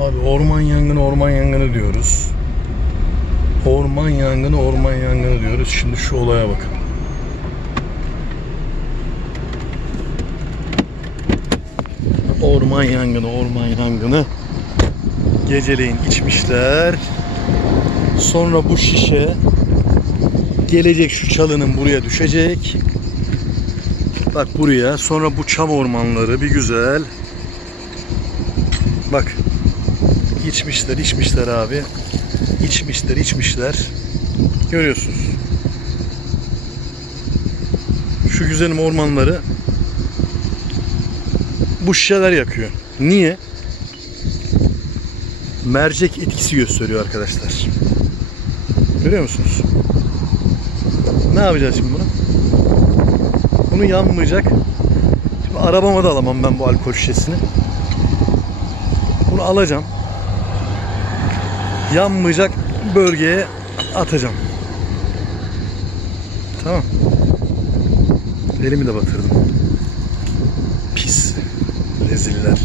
Abi orman yangını orman yangını diyoruz. Orman yangını orman yangını diyoruz. Şimdi şu olaya bakın. Orman yangını orman yangını. Geceleyin içmişler. Sonra bu şişe gelecek şu çalının buraya düşecek. Bak buraya. Sonra bu çam ormanları bir güzel. Bak. İçmişler, içmişler abi. İçmişler, içmişler. Görüyorsunuz. Şu güzelim ormanları bu şişeler yakıyor. Niye? Mercek etkisi gösteriyor arkadaşlar. Görüyor musunuz? Ne yapacağız şimdi bunu? Bunu yanmayacak. Şimdi arabama da alamam ben bu alkol şişesini. Bunu alacağım. Yanmayacak bölgeye atacağım. Tamam. Elimi de batırdım. Pis. Reziller.